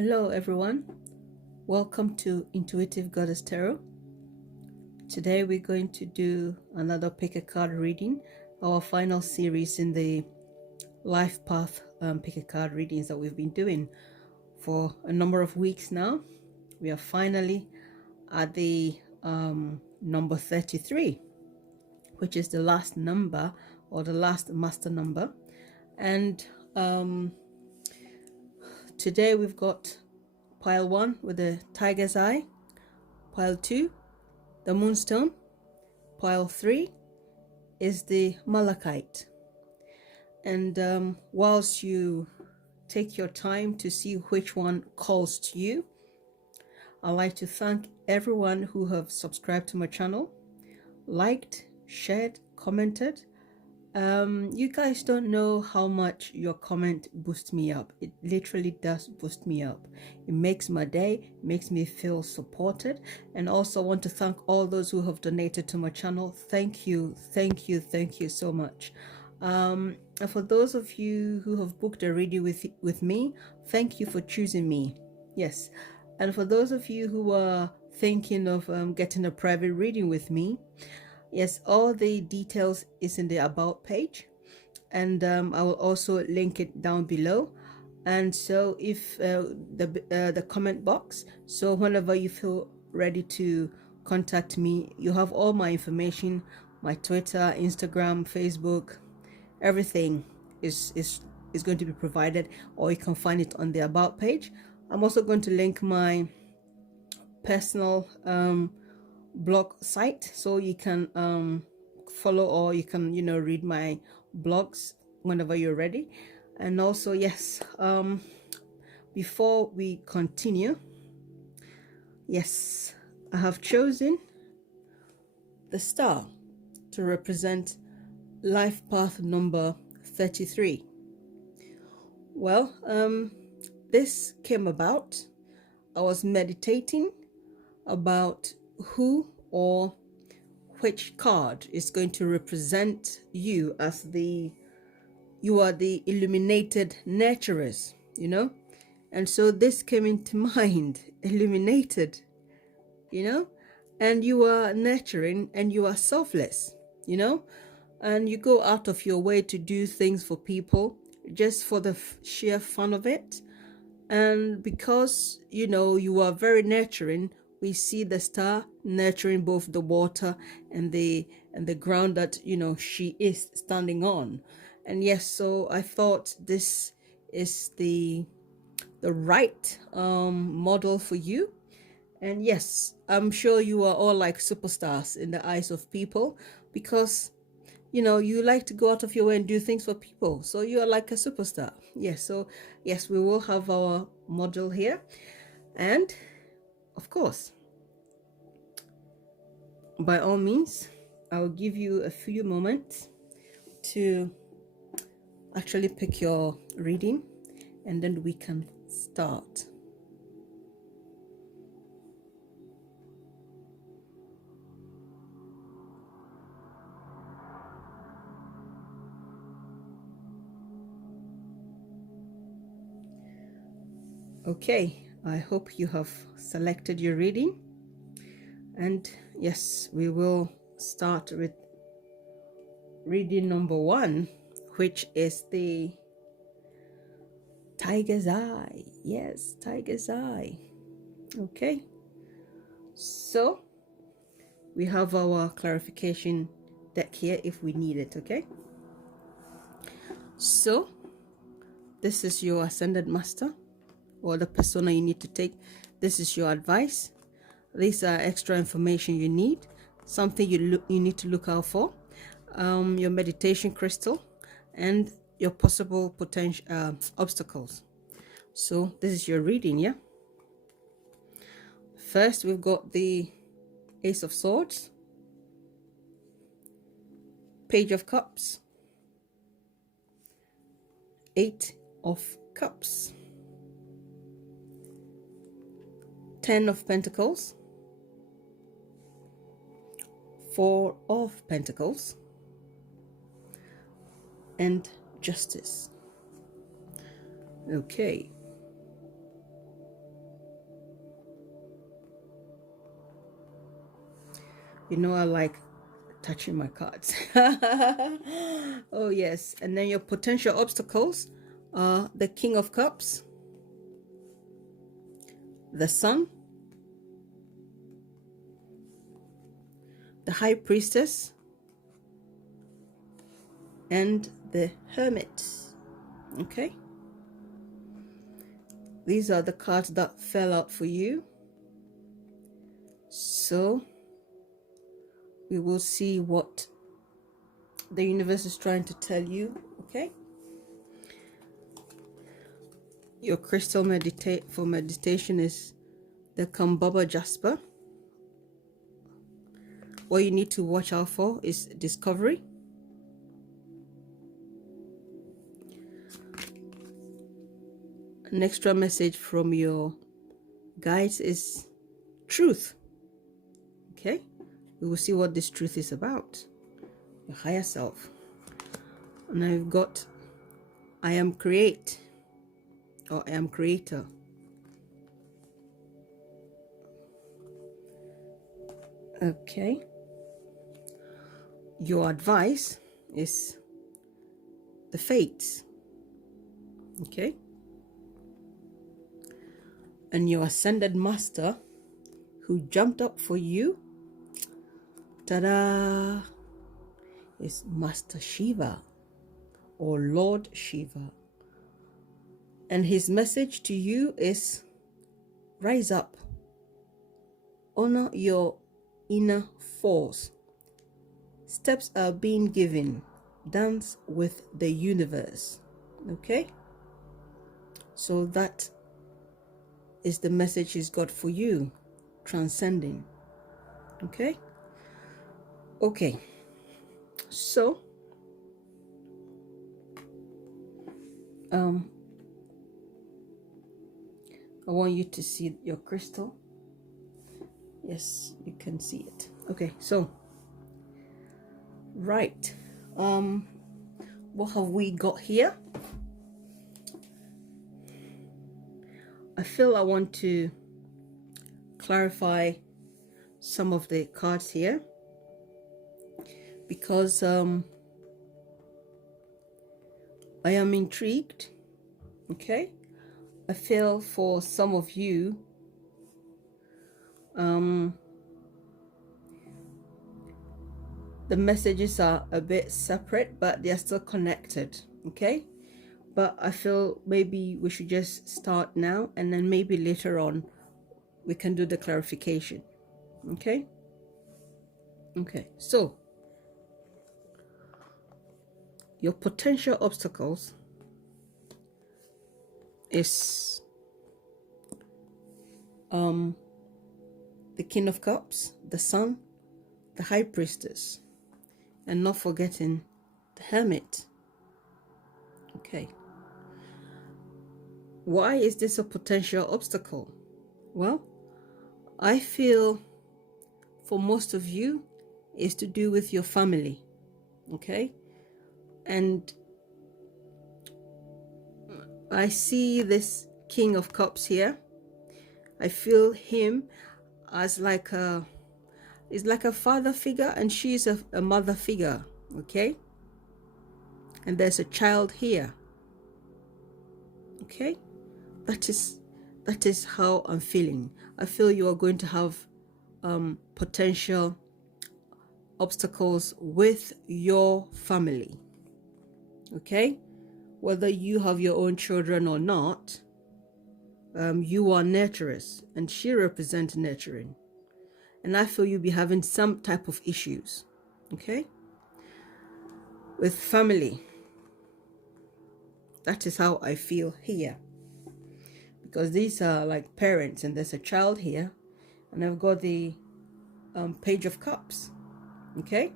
Hello everyone, welcome to Intuitive Goddess Tarot. Today we're going to do another pick a card reading, our final series in the life path pick a card readings that we've been doing for a number of weeks now. We are finally at the number 33, which is the last number or the last master number. And today we've got pile 1 with the tiger's eye, pile 2 the Moonstone, pile 3 is the Malachite. And whilst you take your time to see which one calls to you, I'd like to thank everyone who have subscribed to my channel, liked, shared, commented. You guys don't know how much your comment boosts me up. It literally does boost me up. It makes my day, makes me feel supported. And also want to thank all those who have donated to my channel. Thank you, thank you, thank you so much. And for those of you who have booked a reading with me, thank you for choosing me. Yes. And for those of you who are thinking of getting a private reading with me, yes, all the details is in the about page, and I will also link it down below. And so if the comment box, so whenever you feel ready to contact me, you have all my information, my Twitter, Instagram, Facebook, everything is going to be provided, or you can find it on the about page. I'm also going to link my personal blog site, so you can follow, or you can read my blogs whenever you're ready. And also, yes, before we continue, yes, I have chosen the star to represent life path number 33. Well, this came about, I was meditating about who or which card is going to represent you, as you are the illuminated nurturers, and so this came into mind. Illuminated, and you are nurturing, and you are selfless, and you go out of your way to do things for people just for the sheer fun of it. And because you are very nurturing, we see the star nurturing both the water and the ground that she is standing on. And yes, so I thought this is the right model for you. And yes, I'm sure you are all like superstars in the eyes of people, because you like to go out of your way and do things for people, so you are like a superstar. Yes, so yes, we will have our model here. And of course, by all means, I will give you a few moments to actually pick your reading, and then we can start. Okay, I hope you have selected your reading. And yes, we will start with reading number 1, which is the tiger's eye. Yes, tiger's eye. Okay, so we have our clarification deck here if we need it. Okay, so this is your ascended master, or the persona you need to take. This is your advice. These are extra information you need, something you need to look out for, your meditation crystal, and your possible potential obstacles. So this is your reading. Yeah, first we've got the Ace of Swords, Page of Cups, 8 of Cups, 10 of Pentacles, 4 of Pentacles, and Justice. Okay, You know I like touching my cards. Oh yes. And then your potential obstacles are the King of Cups, the Sun, the High Priestess, and the Hermit. Okay, these are the cards that fell out for you, so we will see what the universe is trying to tell you. Okay, your crystal for meditation is the Kambaba Jasper. What you need to watch out for is discovery. An extra message from your guides is truth. Okay, we will see what this truth is about. Your higher self. And I've got I am create, or I am creator. Okay, your advice is the fates. Okay, and your ascended master who jumped up for you, ta-da, is Master Shiva, or Lord Shiva. And his message to you is rise up, honor your inner force. Steps are being given, dance with the universe. Okay, so that is the message he's got for you, transcending. Okay, so I want you to see your crystal. Yes, you can see it. Okay, so right, what have we got here? I feel I want to clarify some of the cards here, because I am intrigued. Okay, I feel for some of you the messages are a bit separate, but they're still connected. Okay, but I feel maybe we should just start now, and then maybe later on we can do the clarification. Okay, so your potential obstacles is the King of Cups, the Sun, the High Priestess, and not forgetting the Hermit. Okay, why is this a potential obstacle? Well, I feel for most of you is to do with your family. Okay, and I see this King of Cups here. I feel him as like a father figure, and she's a mother figure. Okay, and there's a child here. Okay, that is how I'm feeling. I feel you are going to have potential obstacles with your family. Okay, whether you have your own children or not, you are nurturers, and she represents nurturing, and I feel you'll be having some type of issues. Okay, with family. That is how I feel here, because these are like parents, and there's a child here, and I've got the Page of Cups. Okay,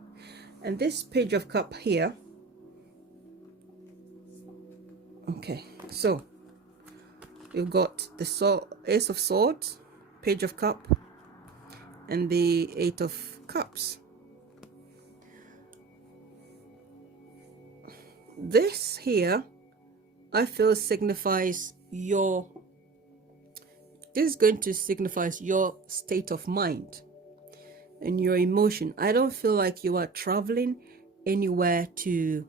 and this Page of Cup here. Okay, so you've got the Ace of Swords, Page of Cup, and the Eight of Cups. This here, I feel signifies this is going to signify your state of mind. and your emotion. I don't feel like you are traveling anywhere to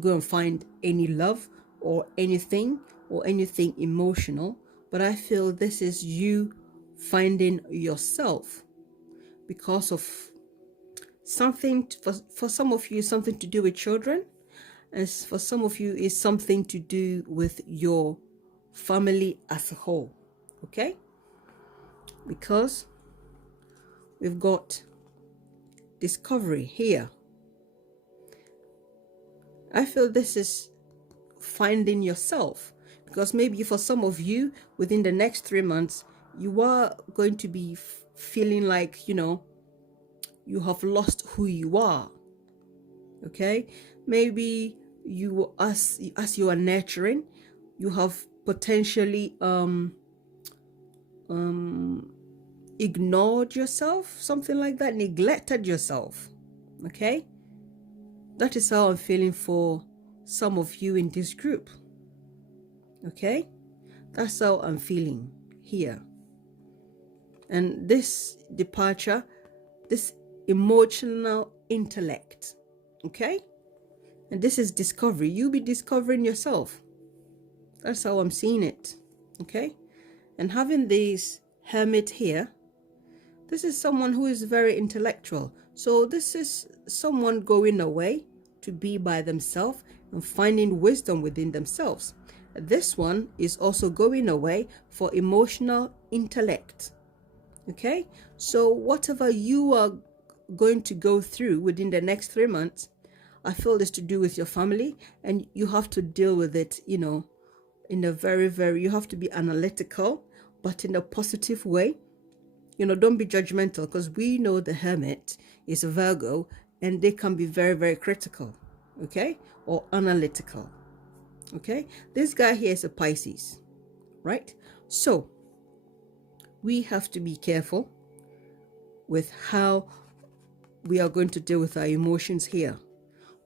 go and find any love or anything emotional, but I feel this is you finding yourself because of something. For some of you, something to do with children, and for some of you, is something to do with your family as a whole. Okay, because we've got discovery here. I feel this is finding yourself, because maybe for some of you, within the next 3 months, you are going to be feeling like, you have lost who you are. Okay, maybe you, as you are nurturing, you have potentially ignored yourself, something like that, neglected yourself. Okay, that is how I'm feeling for some of you in this group. Okay, that's how I'm feeling here. And this departure, this emotional intellect, okay, and this is discovery. You'll be discovering yourself. That's how I'm seeing it. Okay, and having this hermit here, this is someone who is very intellectual. So this is someone going away to be by themselves and finding wisdom within themselves. This one is also going away for emotional intellect. Okay, so whatever you are going to go through within the next 3 months, I feel is to do with your family, and you have to deal with it, in a very, very, you have to be analytical, but in a positive way. Don't be judgmental, because we know the hermit is a Virgo, and they can be very, very critical, okay, or analytical. Okay, this guy here is a Pisces, right? So we have to be careful with how we are going to deal with our emotions here.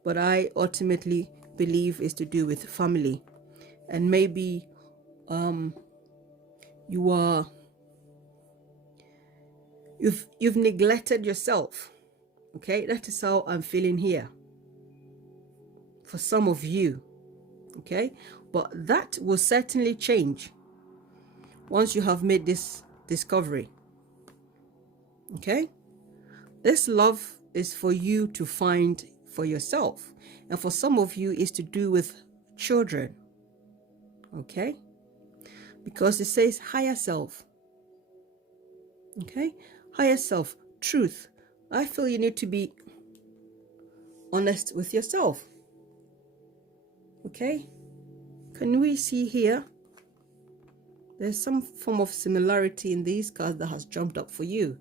But I ultimately believe is to do with family. And maybe you've neglected yourself. Okay, that is how I'm feeling here for some of you. Okay, but that will certainly change once you have made this discovery. Okay, this love is for you to find for yourself, and for some of you is to do with children. Okay, because it says higher self. Okay, higher self, truth. I feel you need to be honest with yourself. Okay, can we see here? There's some form of similarity in these cards that has jumped up for you.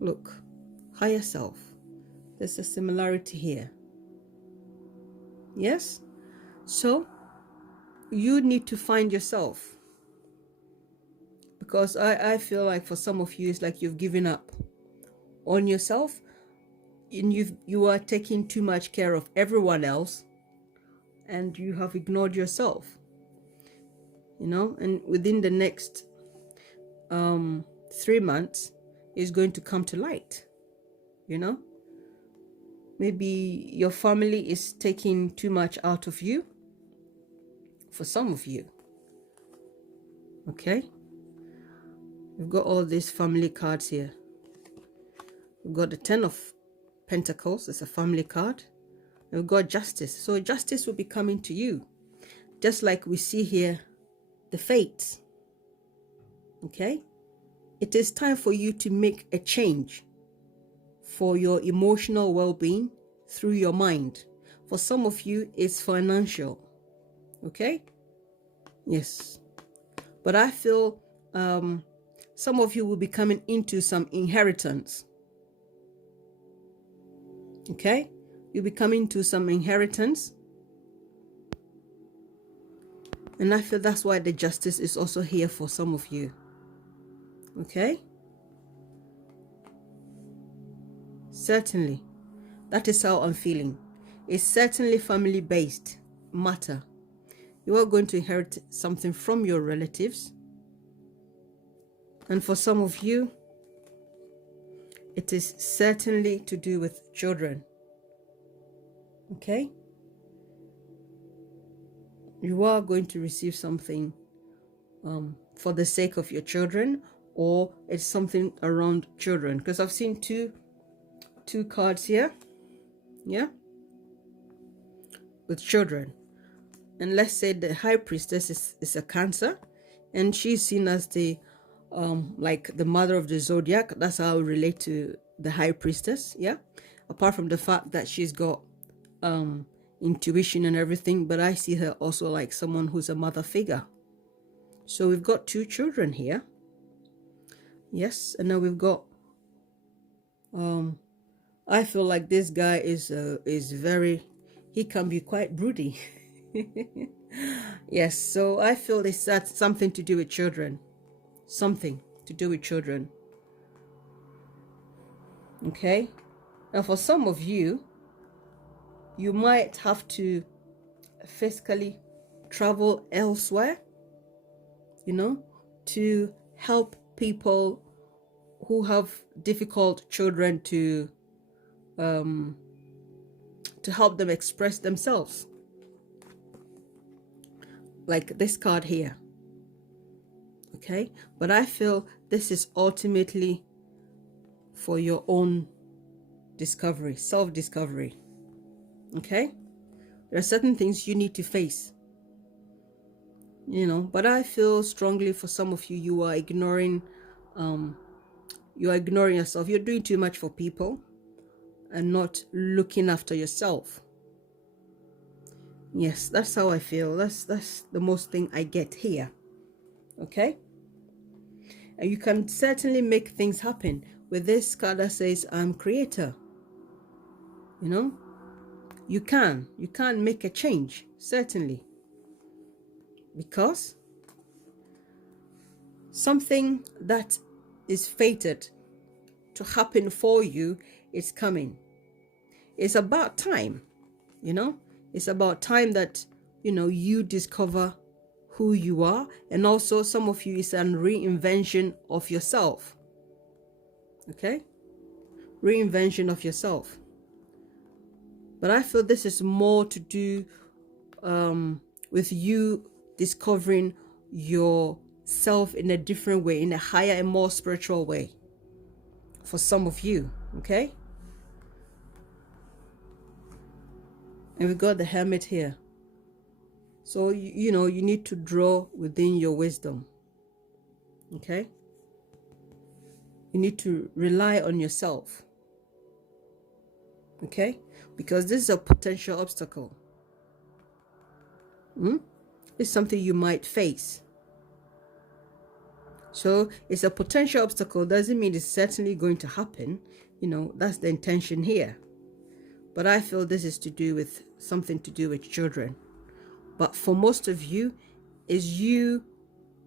Look, higher self. There's a similarity here. Yes? So you need to find yourself, because I feel like for some of you, it's like you've given up on yourself, and you are taking too much care of everyone else, and you have ignored yourself. And within the next 3 months is going to come to light. Maybe your family is taking too much out of you, for some of you. Okay, we've got all these family cards here. We've got the 10 of Pentacles, it's a family card. And we've got justice. So justice will be coming to you, just like we see here the fates. Okay, it is time for you to make a change for your emotional well-being through your mind. For some of you, it's financial. Okay, yes, but I feel some of you will be coming into some inheritance. Okay, you'll be coming to some inheritance, and I feel that's why the justice is also here for some of you. Okay, certainly that is how I'm feeling. It's certainly family based matter. You are going to inherit something from your relatives, and for some of you, it is certainly to do with children. Okay? You are going to receive something for the sake of your children, or it's something around children, because I've seen two cards here, yeah, with children. And let's say the high priestess is a Cancer, and she's seen as the like the mother of the zodiac. That's how I relate to the high priestess, yeah, apart from the fact that she's got intuition and everything, but I see her also like someone who's a mother figure. So we've got two children here, yes. And now we've got I feel like this guy is very, he can be quite broody. Yes, so I feel that's something to do with children. Something to do with children. Okay? Now for some of you, you might have to physically travel elsewhere, you know, to help people who have difficult children, to help them express themselves. Like this card here. Okay? But I feel this is ultimately for your own discovery, self-discovery. Okay? There are certain things you need to face. You know, but I feel strongly for some of you, you are ignoring yourself. You're doing too much for people and not looking after yourself. Yes, that's how I feel. That's the most thing I get here. Okay? And you can certainly make things happen with this card that says I'm creator. You know? You can make a change, certainly. Because something that is fated to happen for you is coming. It's about time, you know? It's about time that, you know, you discover who you are. And also some of you, it's a reinvention of yourself. Okay? Reinvention of yourself. But I feel this is more to do with you discovering yourself in a different way, in a higher and more spiritual way. For some of you, okay? And we've got the Hermit here. So, you know, you need to draw within your wisdom. Okay? You need to rely on yourself. Okay? Because this is a potential obstacle. It's something you might face. So, it's a potential obstacle. Doesn't mean it's certainly going to happen. You know, that's the intention here. But I feel this is to do with something to do with children. But for most of you, is you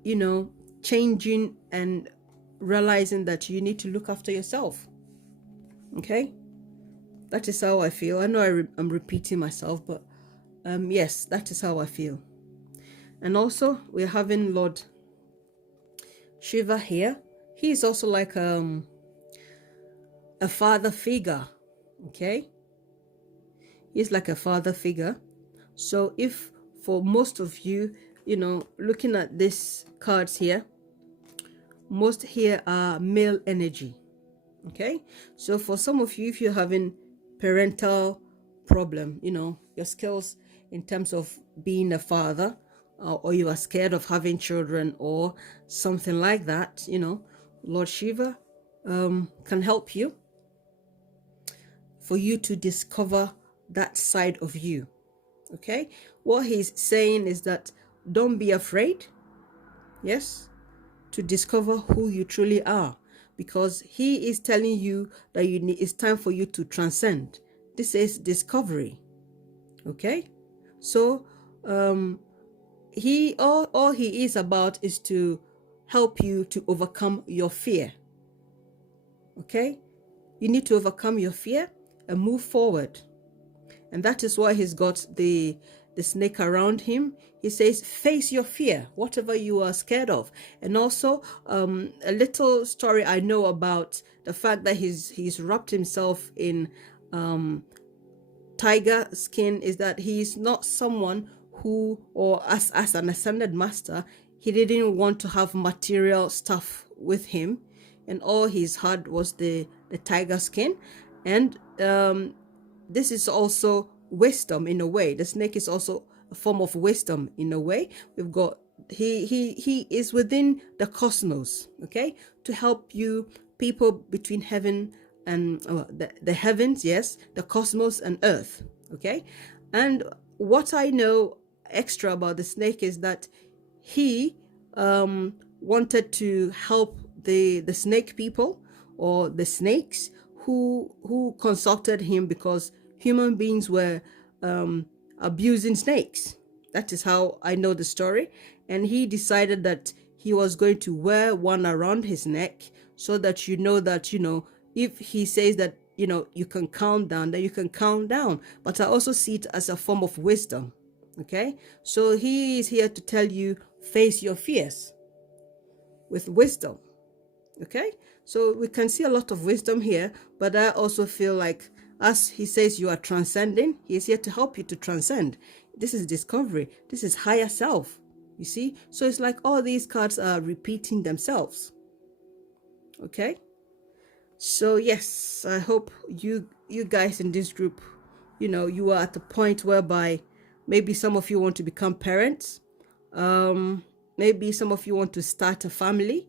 know, changing and realizing that you need to look after yourself. Okay? That is how I feel. I know I'm repeating myself, but yes, that is how I feel. And also, we're having Lord Shiva here. He's also like a father figure. Okay? He's like a father figure. So if for most of you, you know, looking at these cards here, most here are male energy. Okay? So for some of you, if you're having parental problem, you know, your skills in terms of being a father, or you are scared of having children or something like that, you know, Lord Shiva can help you for you to discover that side of you. Okay? What he's saying is that don't be afraid, yes, to discover who you truly are, because he is telling you that it's time for you to transcend. This is discovery. Okay? So all he is about is to help you to overcome your fear. Okay? You need to overcome your fear and move forward. And that is why he's got the the snake around him. He says, face your fear, whatever you are scared of. And also a little story I know about the fact that he's wrapped himself in tiger skin is that he's not someone who, or as an ascended master, he didn't want to have material stuff with him, and all he's had was the tiger skin. And this is also wisdom in a way. The snake is also a form of wisdom in a way. We've got he is within the cosmos, okay, to help you people between heaven and the heavens, yes, the cosmos and earth, okay. And what I know extra about the snake is that he wanted to help the snake people, or the snakes who consulted him, because human beings were abusing snakes. That is how I know the story. And he decided that he was going to wear one around his neck, so that that, if he says that, you can count down, then you can count down. But I also see it as a form of wisdom. Okay. So he is here to tell you, face your fears with wisdom. Okay. So we can see a lot of wisdom here, but I also feel like, as he says, you are transcending, he is here to help you to transcend. This is discovery. This is higher self. You see? So it's like all these cards are repeating themselves. Okay? So yes, I hope you guys in this group, you are at the point whereby maybe some of you want to become parents. Maybe some of you want to start a family,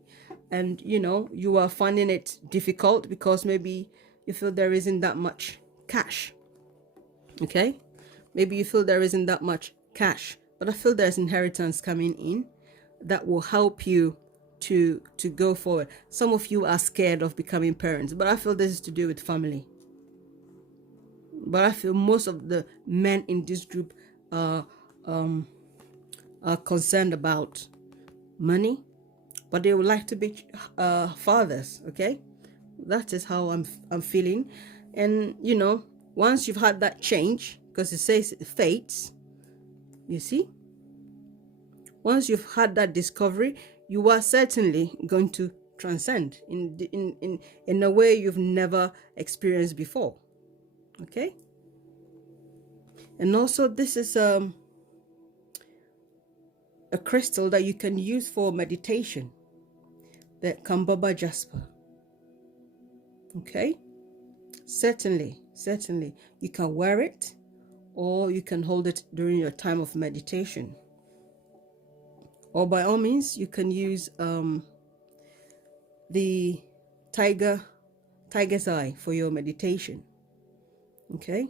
and you are finding it difficult because maybe you feel there isn't that much cash. Okay? Maybe you feel there isn't that much cash, but I feel there's inheritance coming in that will help you to go forward. Some of you are scared of becoming parents, but I feel this is to do with family. But I feel most of the men in this group are concerned about money, but they would like to be fathers. Okay, that is how I'm feeling. And once you've had that change, because it says it fades, you see, once you've had that discovery, you are certainly going to transcend in a way you've never experienced before. Okay. And also, this is a crystal that you can use for meditation, the Kambaba Jasper. Okay. Certainly you can wear it, or you can hold it during your time of meditation, or by all means you can use the tiger's eye for your meditation. Okay.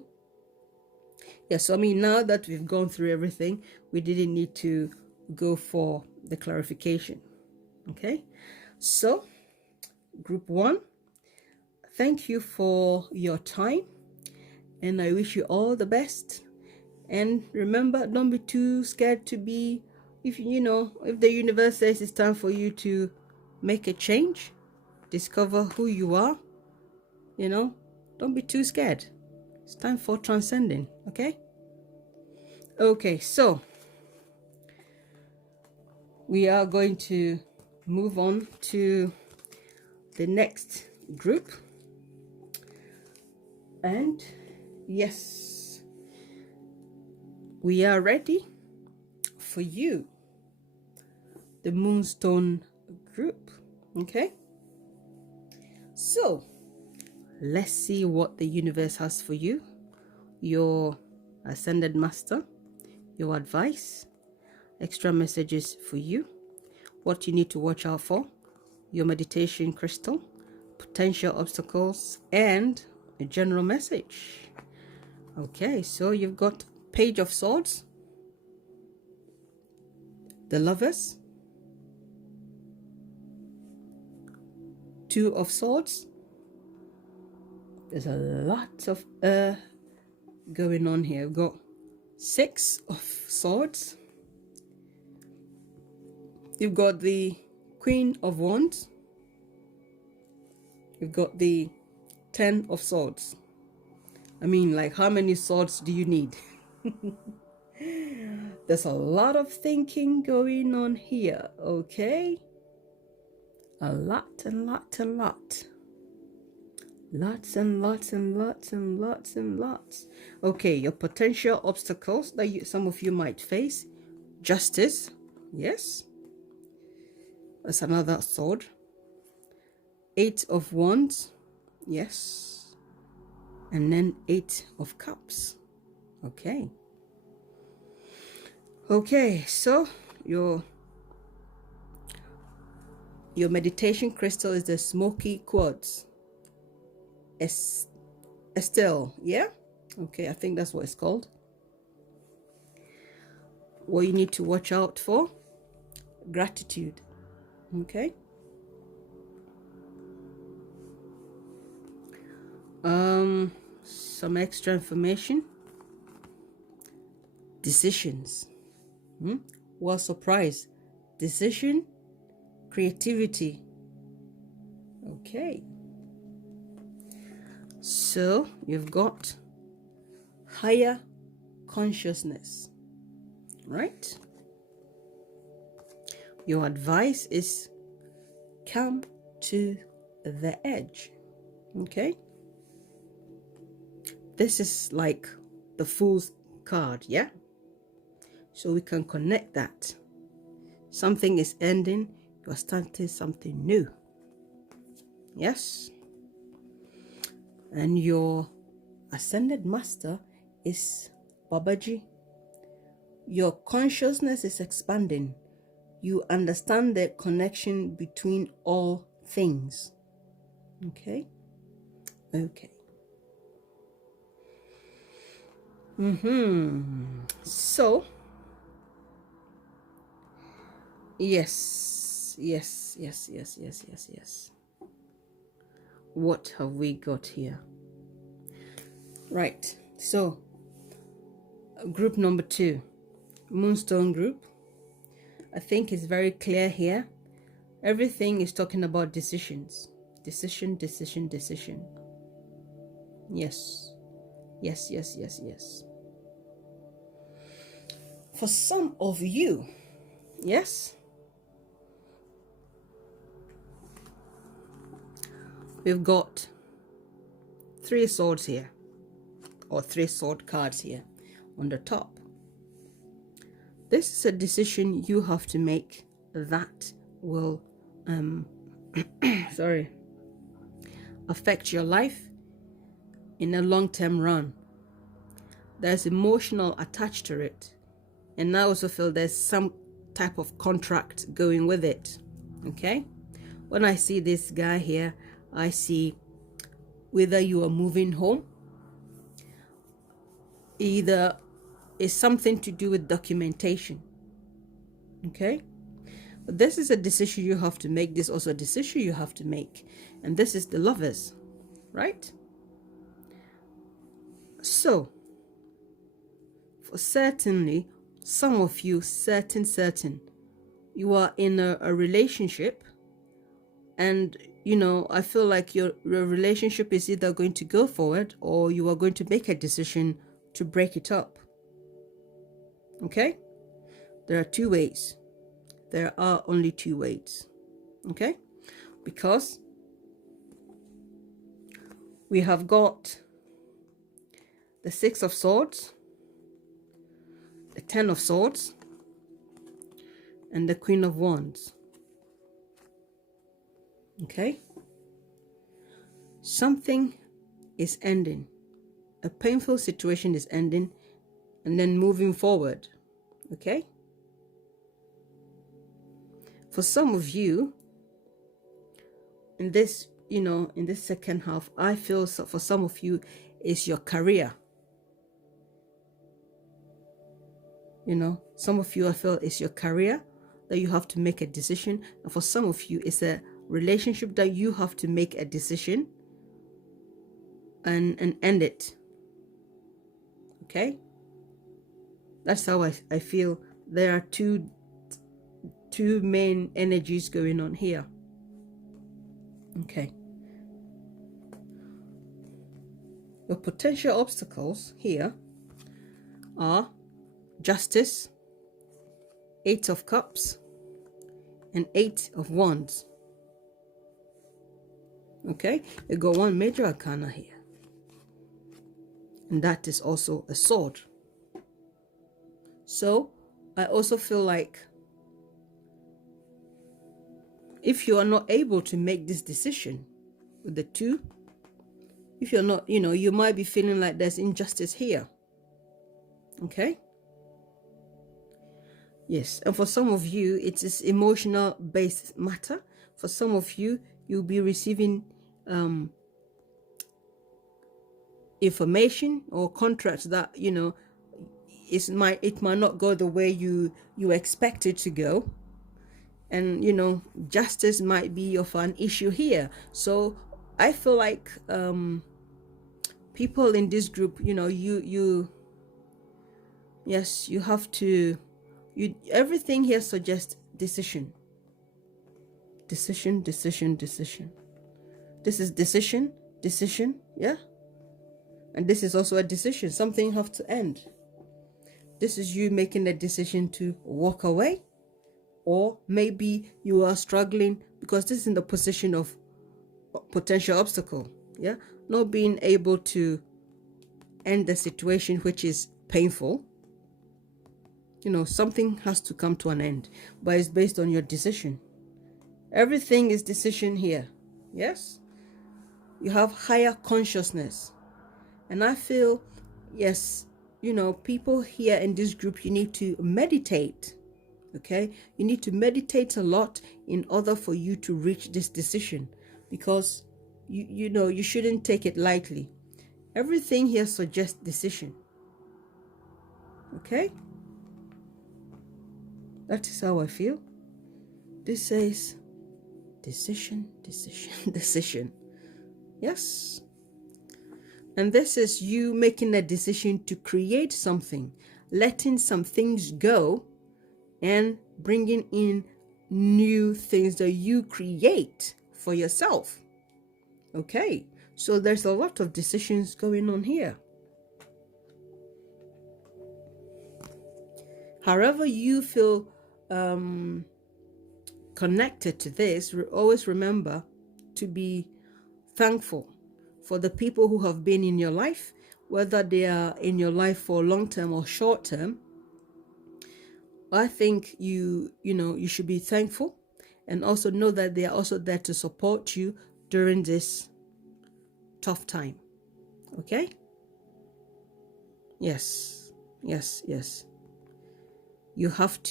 Yes, so now that we've gone through everything, we didn't need to go for the clarification. Okay, so group 1, thank you for your time, and I wish you all the best. And remember, don't be too scared to be, if the universe says it's time for you to make a change, discover who you are, don't be too scared. It's time for transcending. Okay, so we are going to move on to the next group. And yes, we are ready for you, the Moonstone group. Okay, so let's see what the universe has for you, your ascended master, your advice, extra messages for you, what you need to watch out for, your meditation crystal, potential obstacles, and a general message. Okay, so you've got Page of Swords, the Lovers, Two of Swords. There's a lot of going on here. We've got Six of Swords. You've got the Queen of Wands. You've got the Ten of Swords. Like, how many swords do you need? There's a lot of thinking going on here, okay? A lot and lot and lot. Lots and lots and lots and lots and lots. Okay, your potential obstacles that some of you might face. Justice, yes. That's another sword. 8 of Wands, yes. And then 8 of Cups. Okay. Okay, so your meditation crystal is the smoky quartz. Estelle, yeah? Okay, I think that's what it's called. What you need to watch out for? Gratitude. Okay. Some extra information. Decisions. What surprise? Decision, creativity. Okay. So you've got higher consciousness, right? Your advice is come to the edge. Okay. This is like the Fool's card, yeah? So we can connect that. Something is ending, you're starting something new. Yes? And your ascended master is Babaji. Your consciousness is expanding. You understand the connection between all things. Okay? Okay. So, yes. What have we got here? Right. So, group number 2, Moonstone group. I think it's very clear here. Everything is talking about decisions. Decision. Yes. For some of you, yes, we've got 3 swords here, or 3 sword cards here on the top. This is a decision you have to make that will affect your life in a long-term run. There's emotional attached to it, and I also feel there's some type of contract going with it. Okay, when I see this guy here, I see whether you are moving home, either it's something to do with documentation. Okay, but this is a decision you have to make. This is also a decision you have to make, and this is the Lovers, right? So for certainly some of you, certain you are in a relationship, and I feel like your relationship is either going to go forward or you are going to make a decision to break it up. Okay, there are 2 ways. There are only 2 ways. Okay, because we have got the 6 of Swords, the 10 of Swords, and the Queen of Wands. Okay, something is ending. A painful situation is ending and then moving forward. Okay, for some of you in this in this second half, I feel so for some of you is your career. Some of you, I feel, is your career that you have to make a decision, and for some of you it's a relationship that you have to make a decision and end it. Okay, that's how I feel. There are two main energies going on here. Okay, your potential obstacles here are Justice, 8 of Cups, and 8 of Wands. Okay, you got one major arcana here, and that is also a sword. So I also feel like if you are not able to make this decision with the 2, if you're not, you might be feeling like there's injustice here. Okay. Yes, and for some of you, it is emotional based matter. For some of you, you'll be receiving information or contracts that it might not go the way you expect it to go, and justice might be of an issue here. So I feel like people in this group, yes, you have to. Everything here suggests decision. Decision. This is decision, yeah? And this is also a decision. Something have to end. This is you making a decision to walk away, or maybe you are struggling because this is in the position of potential obstacle, yeah? Not being able to end the situation, which is painful. Something has to come to an end, but it's based on your decision. Everything is decision here. Yes, you have higher consciousness, and I feel, yes, people here in this group, you need to meditate. Okay, you need to meditate a lot in order for you to reach this decision, because you shouldn't take it lightly. Everything here suggests decision. Okay, that is how I feel. This says decision. Yes. And this is you making a decision to create something, letting some things go, and bringing in new things that you create for yourself. Okay, so there's a lot of decisions going on here. However you feel connected to this, always remember to be thankful for the people who have been in your life, whether they are in your life for long term or short term. I think you should be thankful, and also know that they are also there to support you during this tough time. Okay? Yes. You have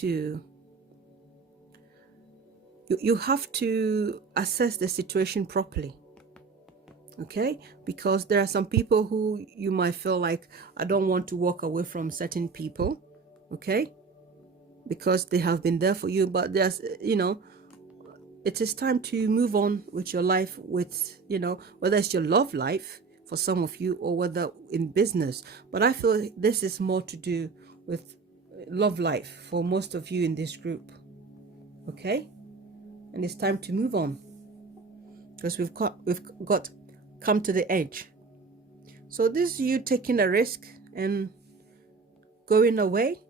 to assess the situation properly. Okay? Because there are some people who you might feel like, I don't want to walk away from certain people. Okay? Because they have been there for you, but there's, it is time to move on with your life, with, whether it's your love life for some of you, or whether in business. But I feel this is more to do with love life for most of you in this group. Okay? And it's time to move on, because we've got come to the edge. So this is you taking a risk and going away,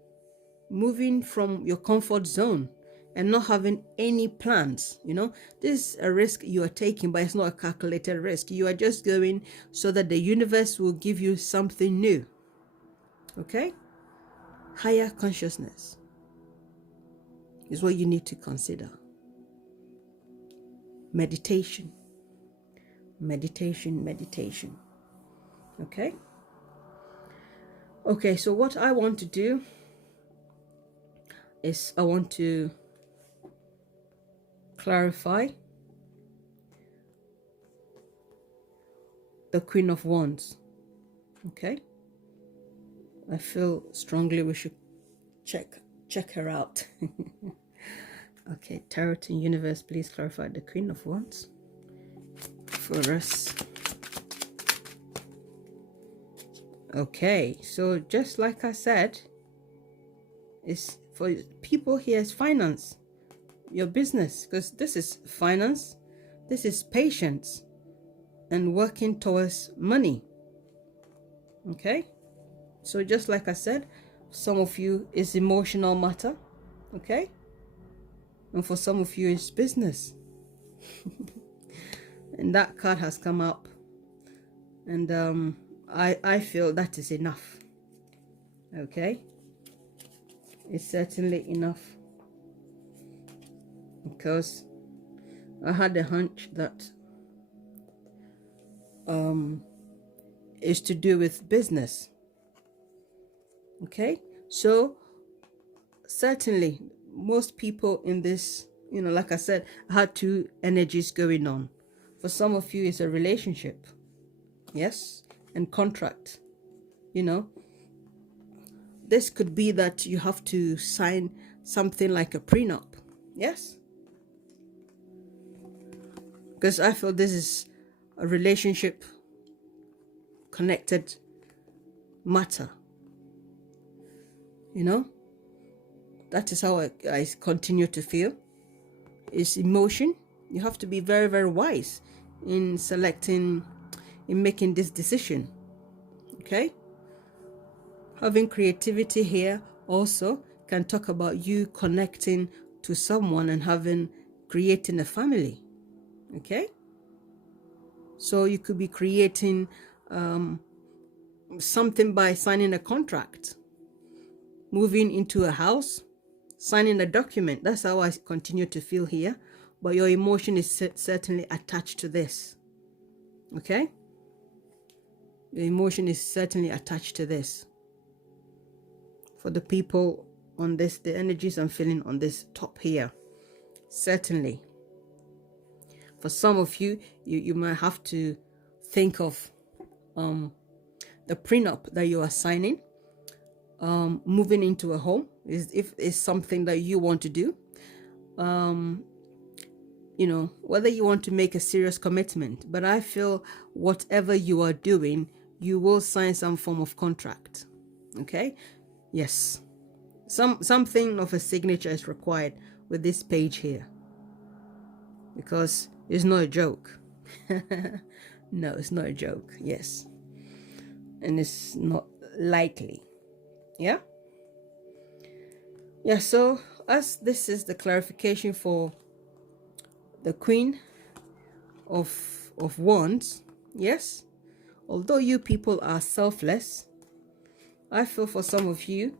moving from your comfort zone and not having any plans. This is a risk you are taking, but it's not a calculated risk. You are just going so that the universe will give you something new. Okay? Higher consciousness is what you need to consider. Meditation. Okay, so what I want to do is I want to clarify the Queen of Wands. Okay? I feel strongly we should check her out. Okay, Tarot and Universe, please clarify the Queen of Wands for us. Okay, so just like I said, it's for people here, is finance, your business, because this is finance, this is patience and working towards money. Okay, so just like I said, Some of you is emotional matter, okay? And for some of you it's business. And that card has come up, and I feel that is enough. Okay, it's certainly enough, because I had a hunch that is to do with business. Okay, so certainly most people in this, like I said, had two energies going on. For some of you it's a relationship, yes, and contract. This could be that you have to sign something like a prenup, yes, because I feel this is a relationship connected matter. That is how I continue to feel. It's emotion. You have to be very, very wise in making this decision. Okay, having creativity here also can talk about you connecting to someone and creating a family. Okay, so you could be creating something by signing a contract, moving into a house, signing a document. That's how I continue to feel here. But your emotion is certainly attached to this. Okay, your emotion is certainly attached to this. For the people on this, the energies I'm feeling on this top here, certainly. For some of you, you might have to think of the prenup that you are signing. Moving into a home is something that you want to do. Whether you want to make a serious commitment, but I feel whatever you are doing, you will sign some form of contract. Okay, yes, something of a signature is required with this page here, because it's not a joke. No, it's not a joke. Yes, and it's not lightly. Yeah, so as this is the clarification for the Queen of Wands, yes, although you people are selfless, I feel for some of you,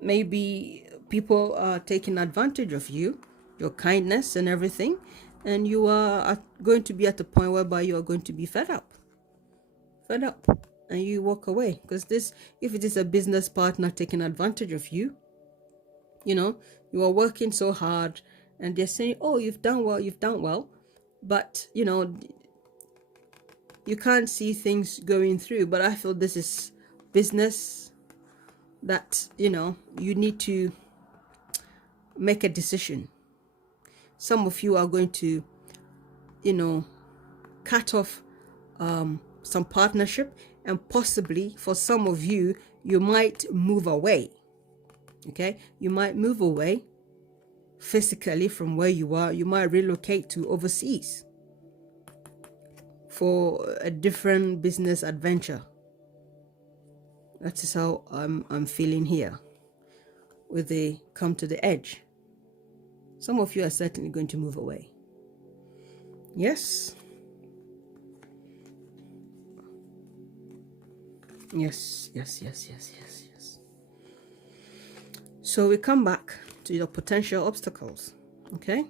maybe people are taking advantage of you, your kindness and everything, and you are going to be at the point whereby you are going to be fed up, and you walk away. Because if it is a business partner taking advantage of you, you are working so hard, and they're saying, oh, you've done well, but you can't see things going through. But I feel this is business that you need to make a decision. Some of you are going to cut off some partnership, and possibly for some of you, you might move away. Okay, you might move away physically from where you are. You might relocate to overseas for a different business adventure. That is how I'm feeling here with the come to the edge. Some of you are certainly going to move away. Yes. Yes. So we come back to your potential obstacles. Okay,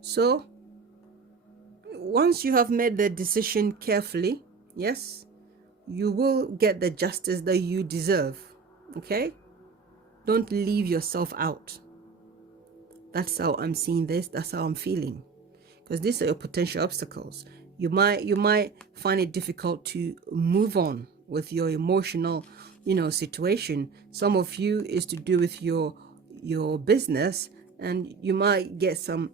so once you have made the decision carefully, yes, you will get the justice that you deserve. Okay, don't leave yourself out. That's how I'm seeing this. That's how I'm feeling, because these are your potential obstacles. You might find it difficult to move on with your emotional situation. Some of you is to do with your business, and you might get some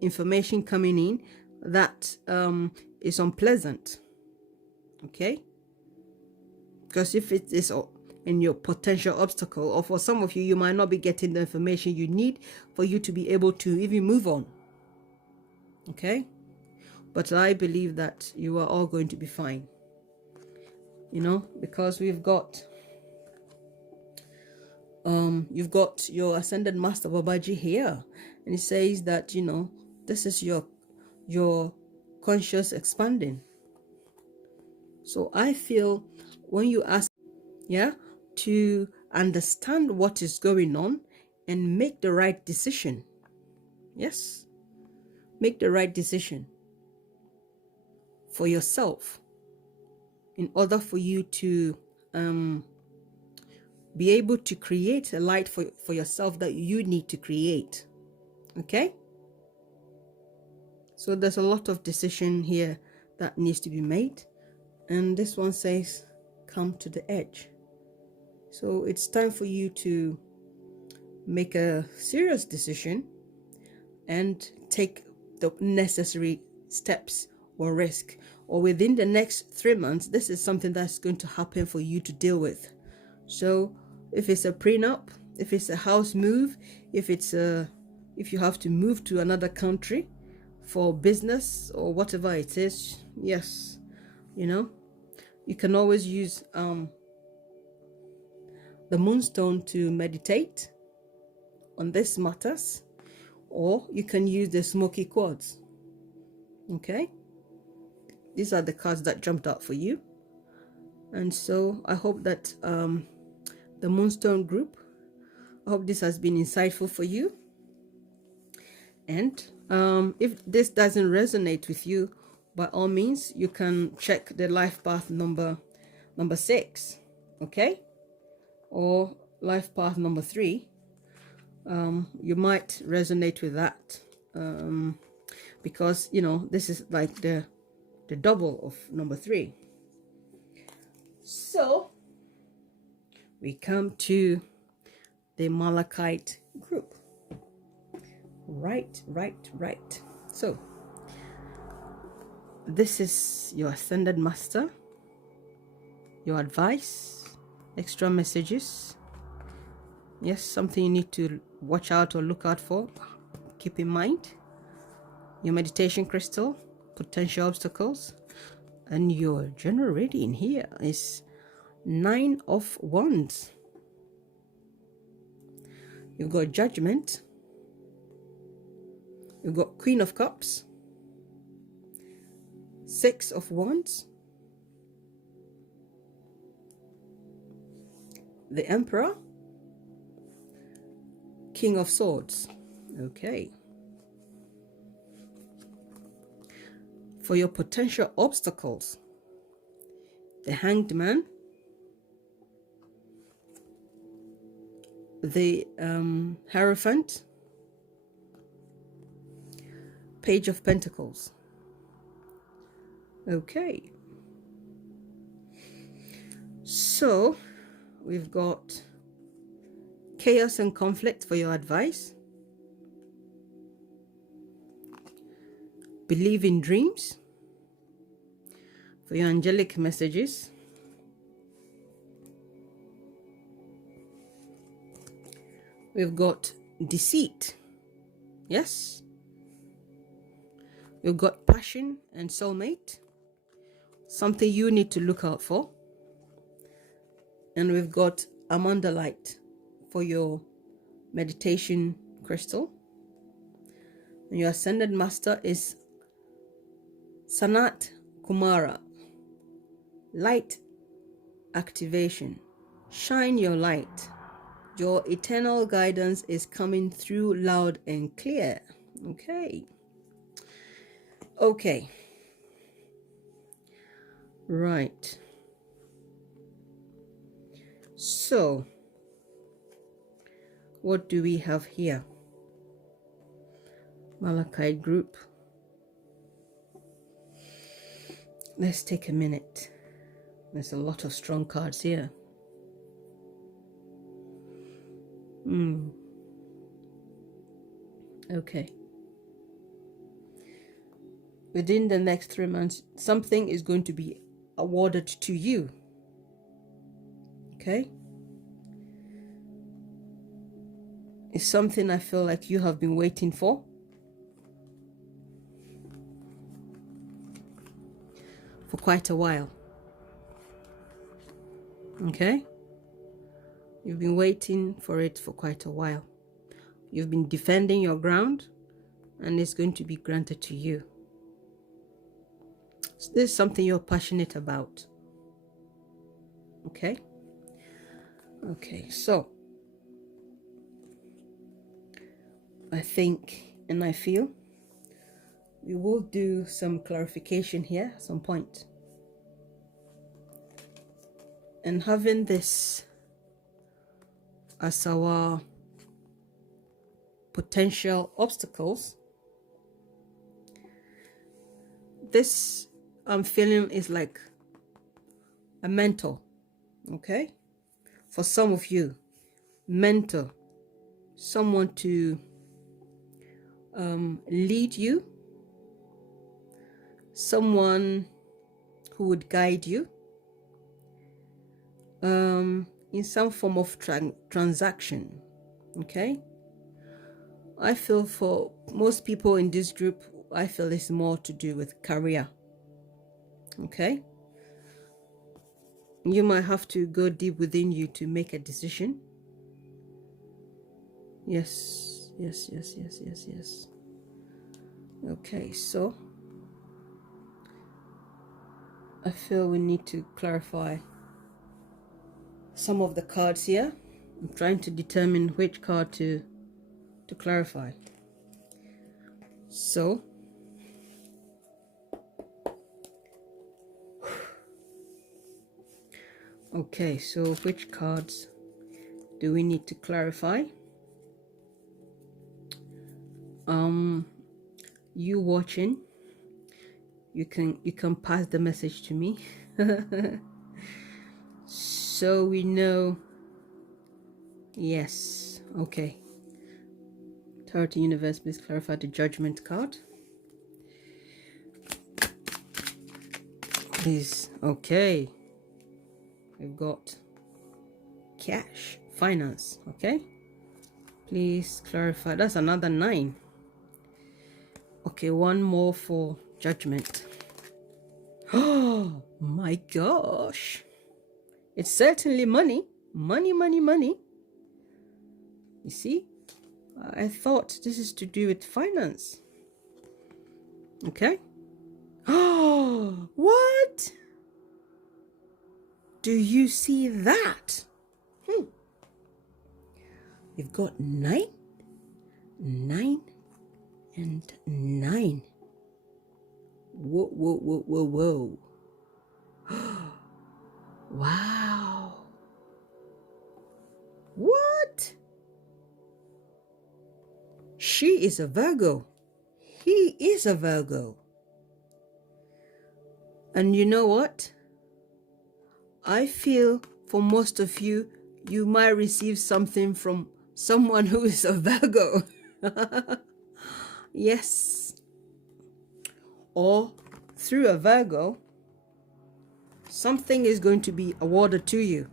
information coming in that is unpleasant. Okay, because if it is in your potential obstacle, or for some of you, you might not be getting the information you need for you to be able to even move on. Okay, but I believe that you are all going to be fine, because we've got you've got your Ascended Master Babaji here, and it says that, you know, this is your conscious expanding. So I feel when you ask, yeah, to understand what is going on and make the right decision. Yes, make the right decision for yourself in order for you to be able to create a light for yourself that you need to create. Okay, so there's a lot of decision here that needs to be made, and this one says come to the edge. So it's time for you to make a serious decision and take the necessary steps or risk, or within the next 3 months this is something that's going to happen for you to deal with. So if it's a prenup, if it's a house move, if you have to move to another country for business or whatever it is, yes, you know, you can always use the Moonstone to meditate on these matters, or you can use the smoky quartz. Okay, these are the cards that jumped out for you, and so I hope that the Moonstone group, I hope this has been insightful for you. And if this doesn't resonate with you, by all means you can check the life path number 6, okay, or life path number 3. You might resonate with that, because, you know, this is like the double of number 3. So we come to the Malachite group. Right. So this is your Ascended Master, your advice, extra messages. Yes, something you need to watch out or look out for. Keep in mind your meditation crystal, potential obstacles, and your general reading here is 9 of Wands. You've got Judgment, you've got Queen of Cups, 6 of Wands, the Emperor, King of Swords. Okay. For your potential obstacles, the Hanged Man, the Hierophant, Page of Pentacles. Okay. So we've got Chaos and Conflict for your advice, Believe in Dreams for your angelic messages, we've got Deceit, yes, we've got Passion and Soulmate, something you need to look out for, and we've got Amandalite for your meditation crystal, and your Ascended Master is Sanat Kumara, Light Activation. Shine your light. Your eternal guidance is coming through loud and clear. Okay, right. So what do we have here? Malachite group. Let's take a minute. There's a lot of strong cards here. Okay. Within the next 3 months, something is going to be awarded to you. Okay? It's something I feel like you have been waiting for quite a while. Okay? You've been waiting for it for quite a while. You've been defending your ground, and it's going to be granted to you. So this is something you're passionate about. Okay? Okay, so I think and I feel we will do some clarification here at some point. And having this as our potential obstacles, this I'm feeling is like a mentor, okay? For some of you, mentor, someone to lead you, someone who would guide you in some form of transaction, okay? I feel for most people in this group, I feel it's more to do with career, okay? You might have to go deep within you to make a decision. Yes, yes, yes, yes, yes, yes. Okay, so I feel we need to clarify some of the cards here. I'm trying to determine which card to clarify. So okay, so which cards do we need to clarify? You watching, you can pass the message to me so we know. Yes, okay. Tarot Universe, please clarify the Judgment card, please. Okay, we've got cash, finance. Okay, please clarify. That's another 9. Okay, one more for Judgment. Oh my gosh, it's certainly money, money, money, money. You see, I thought this is to do with finance. Okay. Oh, what? Do you see that? You've got 9, 9, and 9. Whoa, whoa, whoa, whoa, whoa. Wow. What? She is a Virgo. He is a Virgo. And you know what? I feel for most of you, you might receive something from someone who is a Virgo. Yes. Or through a Virgo, something is going to be awarded to you.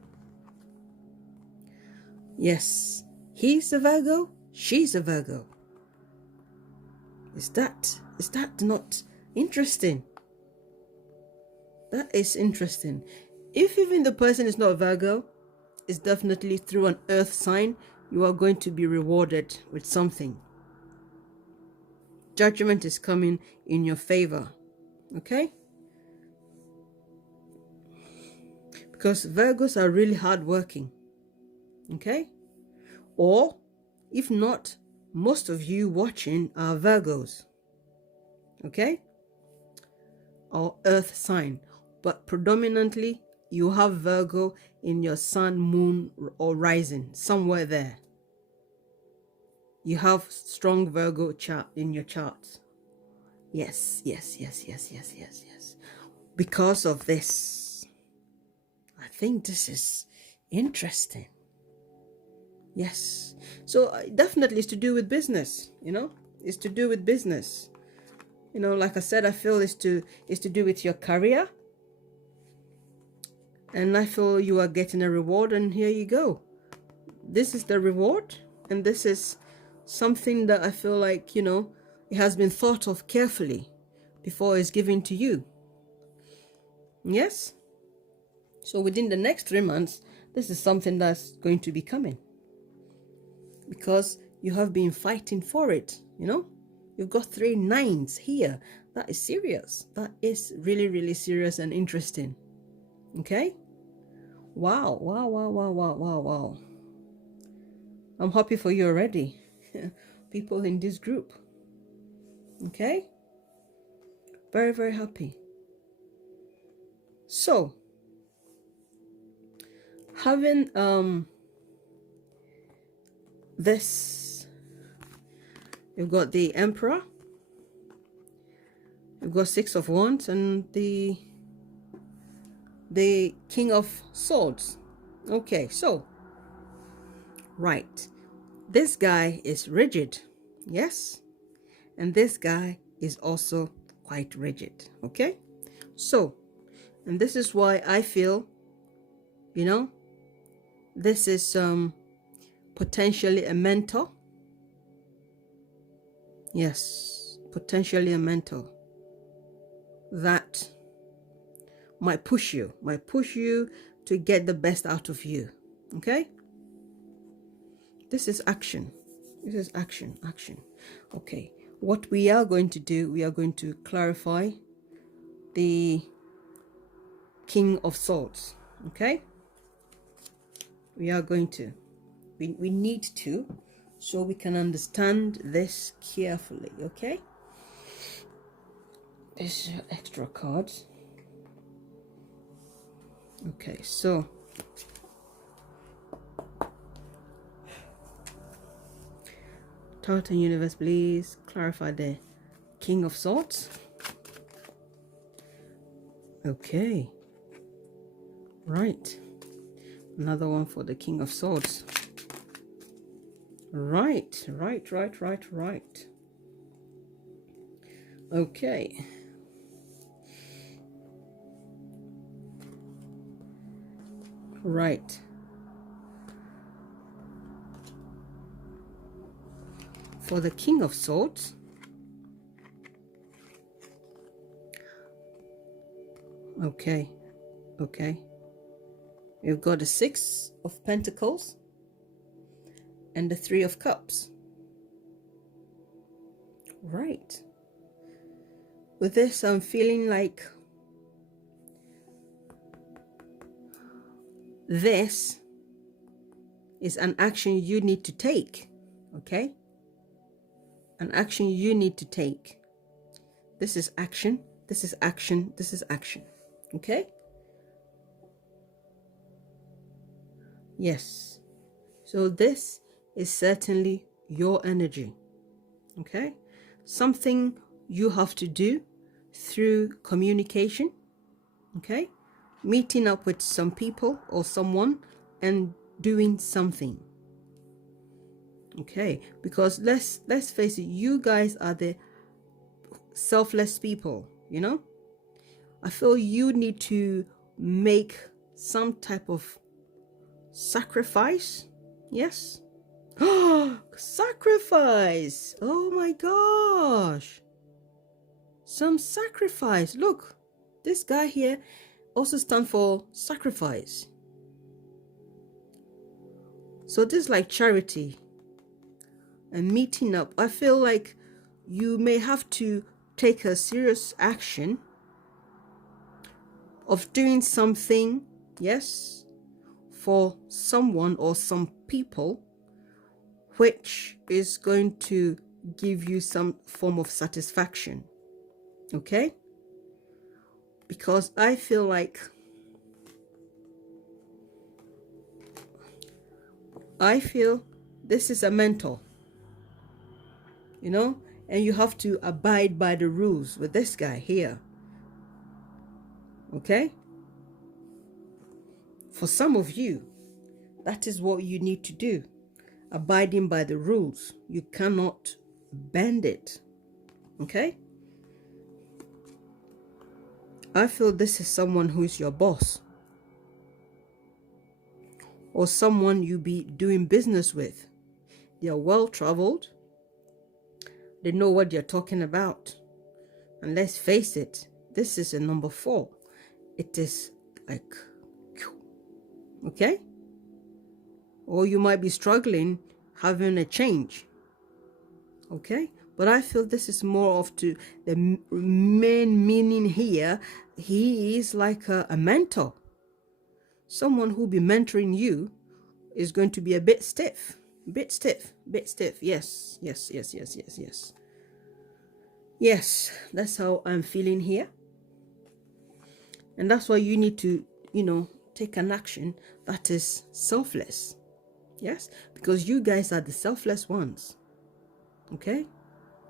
Yes. He's a Virgo, she's a Virgo. Is that not interesting? That is interesting. If even the person is not a Virgo, it's definitely through an earth sign, you are going to be rewarded with something. Judgment is coming in your favor. Okay? Because Virgos are really hardworking. Okay? Or, if not, most of you watching are Virgos. Okay? Or earth sign. But predominantly, you have Virgo in your sun, moon, or rising, somewhere there. You have strong Virgo chart in your charts. Yes, yes, yes, yes, yes, yes, yes. Because of this, I think this is interesting. Yes. So definitely it's to do with business, you know? It's to do with business. You know, like I said, I feel it's to do with your career. And I feel you are getting a reward, and here you go. This is the reward, and this is something that I feel like, you know, it has been thought of carefully before it's given to you. Yes? So within the next 3 months, This is something that's going to be coming because you have been fighting for it, you know. You've got 3 9s here. That is serious. That is really, really serious and interesting. Okay? Wow, wow, wow, wow, wow, wow, wow. I'm happy for you already. People in this group. Okay? Very, very happy. So, having this, you've got the Emperor, you've got 6 of Wands, and the King of Swords. Okay, so right, this guy is rigid, yes, and this guy is also quite rigid. Okay, so, and this is why I feel, you know, this is potentially a mentor. Yes, potentially a mentor that might push you to get the best out of you. Okay, this is action. This is action. Okay, what we are going to do, we are going to clarify the King of Swords. Okay, we are going to, we need to, so we can understand this carefully. Okay, this is your extra cards. Okay, so Tarot and Universe, please clarify the King of Swords. Okay, right, another one for the King of Swords. Right. Okay, right, for the King of Swords, okay, we've got the 6 of Pentacles and the 3 of Cups. Right, with this I'm feeling like this is an action you need to take. Okay, an action you need to take. This is action, this is action, this is action. Okay, yes, so this is certainly your energy. Okay, something you have to do through communication. Okay, meeting up with some people or someone and doing something. Okay, because let's face it, you guys are the selfless people, you know. I feel you need to make some type of sacrifice. Yes. Sacrifice. Oh my gosh, some sacrifice. Look, this guy here also stands for sacrifice. So this is like charity and meeting up. I feel like you may have to take a serious action of doing something, yes, for someone or some people, which is going to give you some form of satisfaction. Okay, because I feel like this is a mentor, you know, and you have to abide by the rules with this guy here. Okay, for some of you, that is what you need to do, abiding by the rules. You cannot bend it. Okay, I feel this is someone who is your boss or someone you be doing business with. They are well traveled, they know what they're talking about, and let's face it, this is a number 4. It is like, okay, or you might be struggling having a change. Okay, but I feel this is more of to the main meaning here. He is like a mentor. Someone who be mentoring you is going to be a bit stiff, bit stiff. Yes, yes, yes, yes, yes, yes. Yes, that's how I'm feeling here. And that's why you need to, take an action that is selfless. Yes, because you guys are the selfless ones. Okay,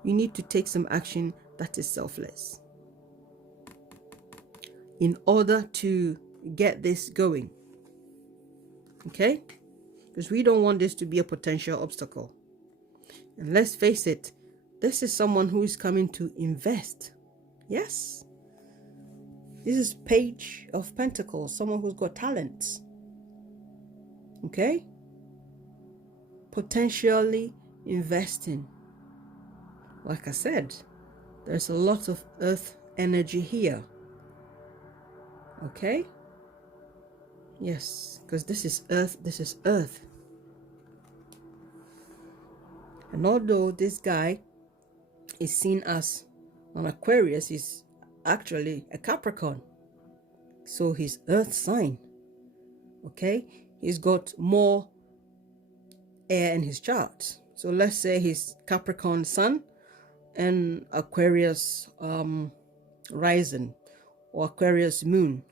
you need to take some action that is selfless in order to get this going. Okay, because we don't want this to be a potential obstacle. And let's face it, this is someone who is coming to invest. Yes, this is Page of Pentacles, someone who's got talents. Okay, potentially investing. Like I said, there's a lot of earth energy here. Okay, yes, because this is earth, this is earth. And although this guy is seen as an Aquarius, he's actually a Capricorn, so his earth sign. Okay, he's got more air in his chart. So let's say he's Capricorn sun and Aquarius rising, or Aquarius moon,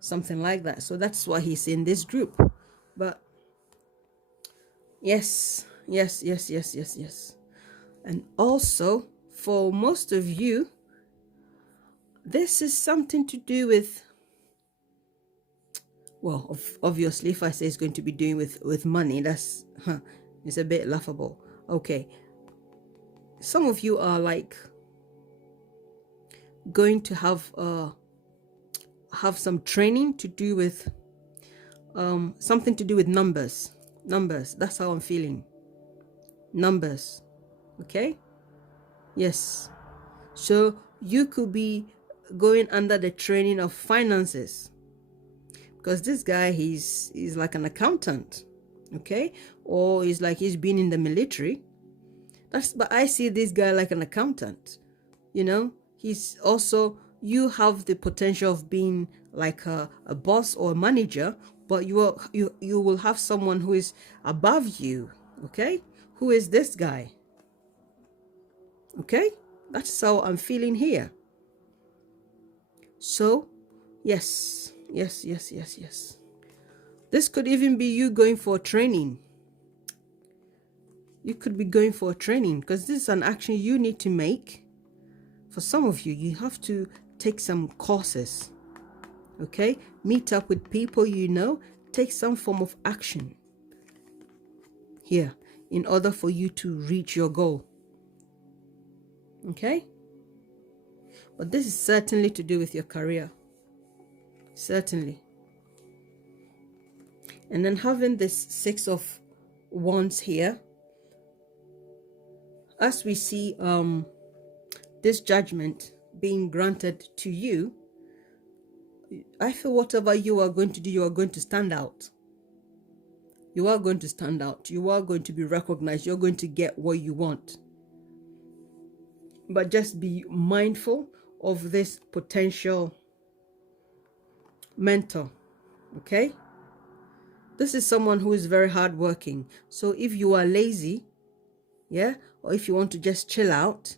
something like that. So that's why he's in this group. But yes. And also, for most of you, this is something to do with, well, obviously, if I say it's going to be doing with money, that's it's a bit laughable. Okay, some of you are like going to have some training to do with something to do with numbers. That's how I'm feeling. Numbers. Okay, yes, so you could be going under the training of finances, because this guy he's like an accountant. Okay, or he's been in the military. But I see this guy like an accountant. He's also, you have the potential of being like a boss or a manager, but you will have someone who is above you. Okay, who is this guy? Okay, that's how I'm feeling here. So yes. This could even be you going for training. You could be going for training, because this is an action you need to make. For some of you, you have to take some courses. Okay, meet up with people, take some form of action here in order for you to reach your goal. Okay, but this is certainly to do with your career. Certainly. And then having this Six of Wands here, as we see this judgment being granted to you, I feel whatever you are going to do, you are going to stand out. You are going to stand out. You are going to be recognized. You're going to get what you want. But just be mindful of this potential mentor. Okay? This is someone who is very hardworking. So if you are lazy, or if you want to just chill out,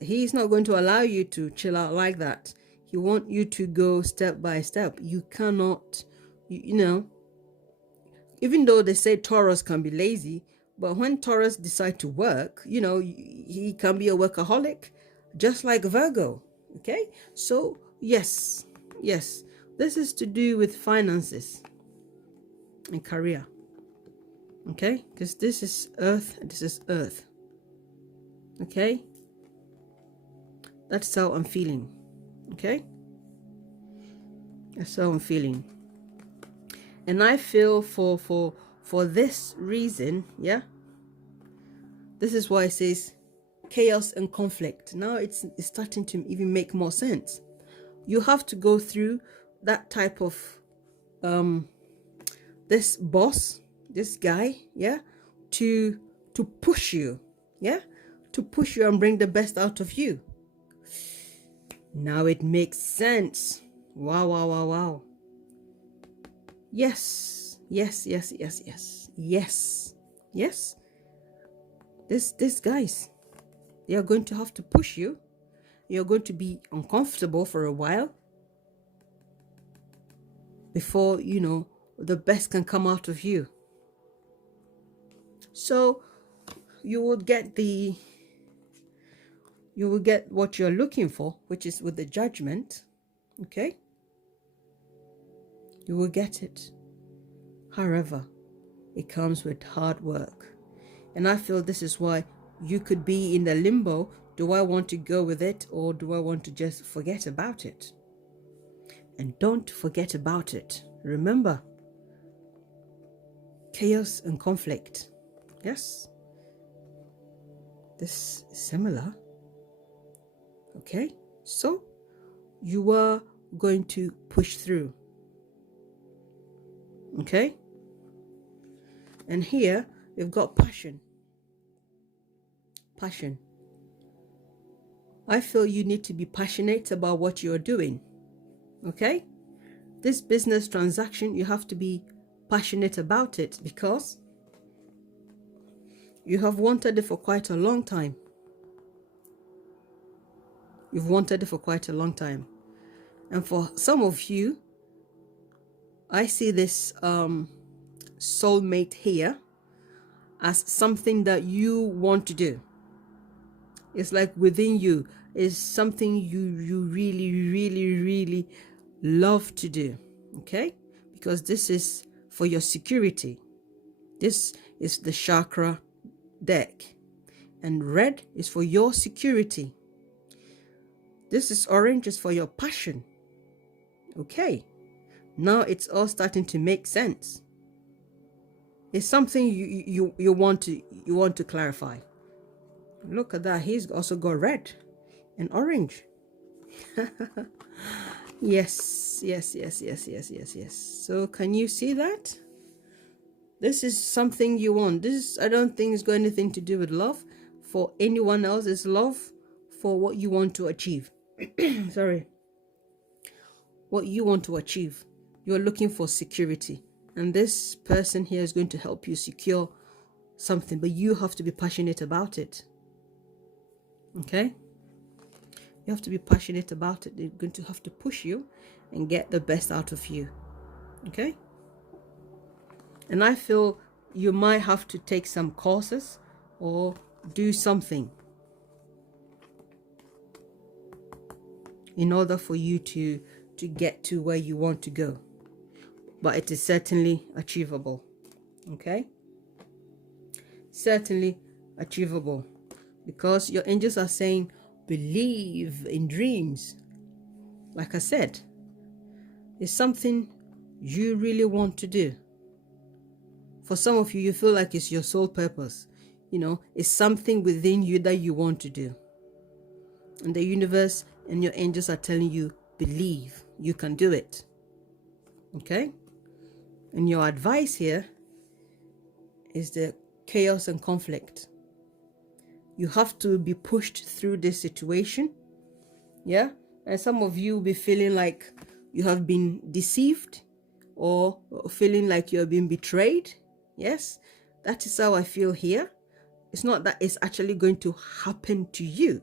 he's not going to allow you to chill out like that. He wants you to go step by step. You cannot, even though they say Taurus can be lazy, but when Taurus decide to work, he can be a workaholic, just like Virgo. Okay, so yes, this is to do with finances and career. Okay, because this is earth and this is earth. Okay, that's how I'm feeling. Okay, that's how I'm feeling. And I feel for this reason, this is why it says chaos and conflict. Now it's starting to even make more sense. You have to go through that type of this boss, this guy, yeah, to push you, yeah, to push you and bring the best out of you. Now it makes sense. Wow, wow, wow, wow. Yes, yes, yes, yes, yes, yes, yes. This guys, they are going to have to push you. You're going to be uncomfortable for a while before, you know, the best can come out of you. So you will get what you're looking for, which is with the Judgment. Okay, you will get it. However, it comes with hard work, and I feel this is why you could be in the limbo. Do I want to go with it, or do I want to just forget about it? And don't forget about it. Remember, chaos and conflict. Yes, this is similar. Okay, so you are going to push through. Okay, and here we've got passion. Passion. I feel you need to be passionate about what you're doing. Okay, this business transaction, you have to be passionate about it because you have wanted it for quite a long time. You've wanted it for quite a long time. And for some of you, I see this soulmate here as something that you want to do. It's like within you is something you really, really, really love to do. Okay, because this is for your security. This is the chakra deck, and red is for your security. This is orange, is for your passion. Okay, now it's all starting to make sense. It's something you want to clarify. Look at that, he's also got red and orange. Yes, yes, yes, yes, yes, yes, yes. So can you see that? This is something you want. This, I don't think it's got anything to do with love for anyone else. It's love for what you want to achieve. Sorry. What you want to achieve. You're looking for security. And this person here is going to help you secure something, but you have to be passionate about it. Okay? You have to be passionate about it. They're going to have to push you and get the best out of you. Okay? And I feel you might have to take some courses or do something in order for you to get to where you want to go. But it is certainly achievable. Okay? Certainly achievable. Because your angels are saying, believe in dreams. Like I said, it's something you really want to do. For some of you, you feel like it's your sole purpose. You know, it's something within you that you want to do. And the universe and your angels are telling you, believe you can do it. Okay? And your advice here is the chaos and conflict. You have to be pushed through this situation. Yeah? And some of you will be feeling like you have been deceived or feeling like you have been betrayed. Yes? That is how I feel here. It's not that it's actually going to happen to you,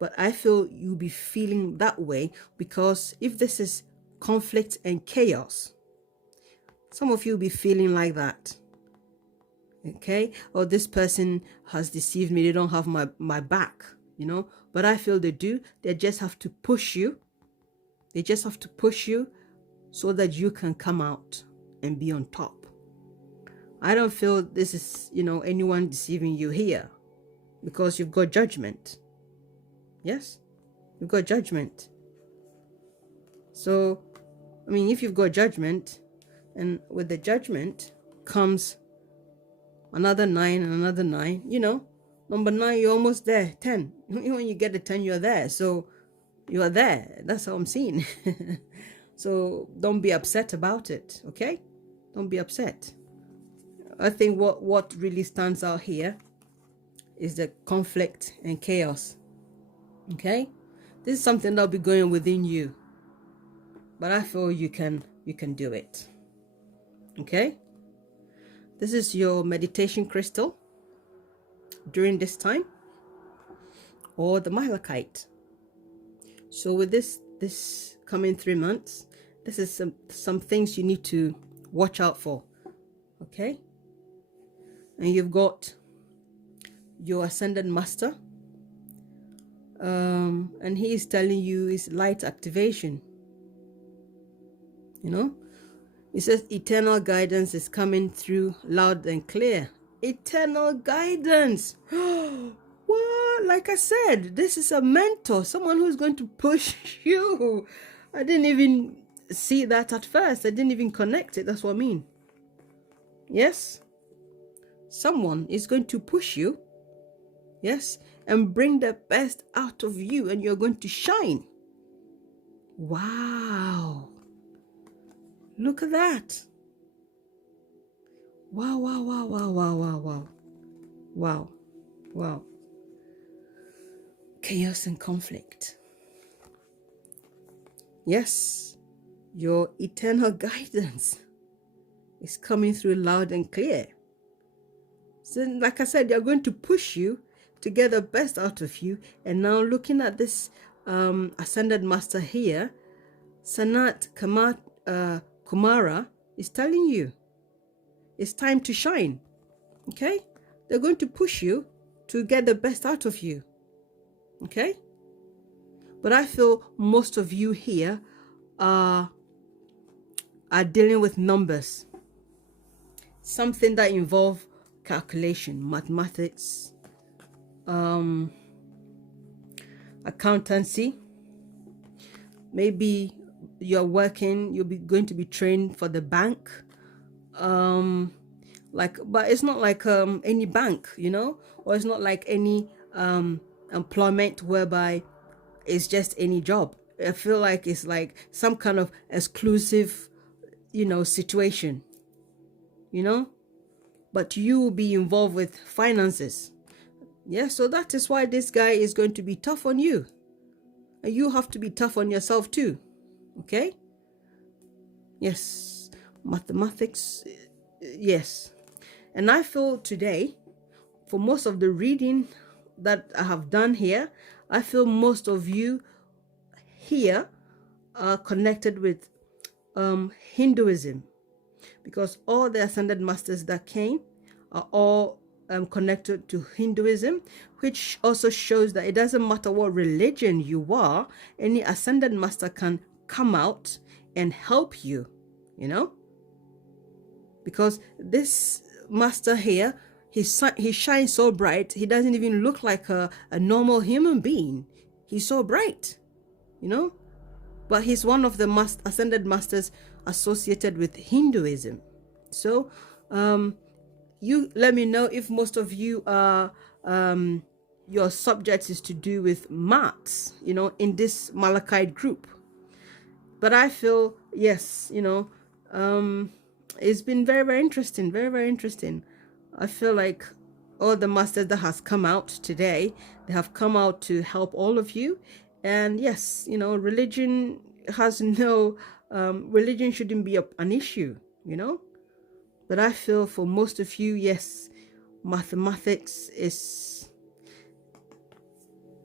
but I feel you'll be feeling that way because if this is conflict and chaos, some of you will be feeling like that. Okay, or this person has deceived me, they don't have my back, you know, but I feel they do. They just have to push you. They just have to push you so that you can come out and be on top. I don't feel this is, you know, anyone deceiving you here because you've got judgment. Yes, you've got judgment. So, I mean, if you've got judgment, and with the judgment comes another 9 and another 9, you know, number 9, you're almost there. 10, when you get the 10, you're there. So you are there. That's how I'm seeing. So don't be upset about it. Okay, don't be upset. I think what really stands out here is the conflict and chaos. Okay, this is something that'll be going within you, but I feel you can do it. Okay, this is your meditation crystal during this time, or the Malachite. So with this coming 3 months, this is some things you need to watch out for. Okay, and you've got your ascended master, and he is telling you is light activation. You know, it says eternal guidance is coming through loud and clear. Eternal guidance. What? Like I said, this is a mentor, someone who's going to push you. I didn't even see that at first. I didn't even connect it. That's what I mean. Yes, someone is going to push you, yes, and bring the best out of you, and you're going to shine. Wow, look at that. Wow, wow, wow, wow, wow, wow, wow, wow, wow. Chaos and conflict. Yes, your eternal guidance is coming through loud and clear. So like I said, they're going to push you to get the best out of you. And now looking at this ascended master here, Sanat Kumara is telling you it's time to shine. Okay, they're going to push you to get the best out of you. Okay, but I feel most of you here are dealing with numbers, something that involve calculation, mathematics, accountancy. Maybe you're working, you'll be going to be trained for the bank, but it's not like any bank, you know, or it's not like any employment whereby it's just any job. I feel like it's like some kind of exclusive, you know, situation, you know, but you will be involved with finances. Yeah, so that is why this guy is going to be tough on you, and you have to be tough on yourself too. Okay, yes, mathematics, yes. And I feel today, for most of the reading that I have done here, I feel most of you here are connected with Hinduism, because all the ascended masters that came are all connected to Hinduism, which also shows that it doesn't matter what religion you are, any ascended master can come out and help you, you know, because this master here, he shines so bright, he doesn't even look like a normal human being. He's so bright, you know, but he's one of the ascended masters associated with Hinduism. So you let me know if most of you are your subject is to do with maths, you know, in this Malachite group. But I feel, yes, you know, it's been very, very interesting, very, very interesting. I feel like all the masters that has come out today, they have come out to help all of you. And yes, you know, religion has no, religion shouldn't be an issue, you know. But I feel for most of you, yes, mathematics is,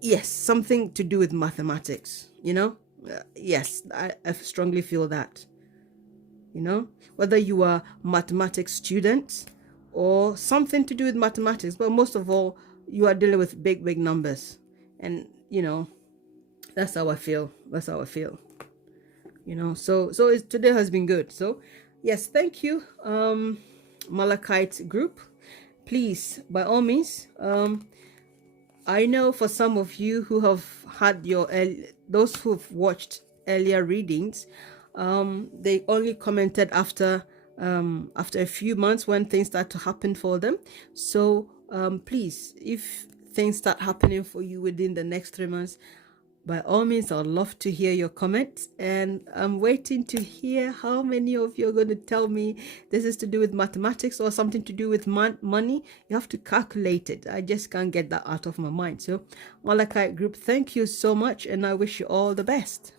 yes, something to do with mathematics, you know. Yes, I strongly feel that, you know, whether you are mathematics students or something to do with mathematics, but most of all, you are dealing with big, big numbers. And, you know, that's how I feel. That's how I feel, you know. So today has been good. So yes, thank you, Malachite group. Please, by all means, I know for some of you who have had those who've watched earlier readings, they only commented after a few months when things start to happen for them. So please, if things start happening for you within the next 3 months, by all means, I'd love to hear your comments, and I'm waiting to hear how many of you are going to tell me this is to do with mathematics or something to do with money. You have to calculate it. I just can't get that out of my mind. So Malachite group, thank you so much, and I wish you all the best.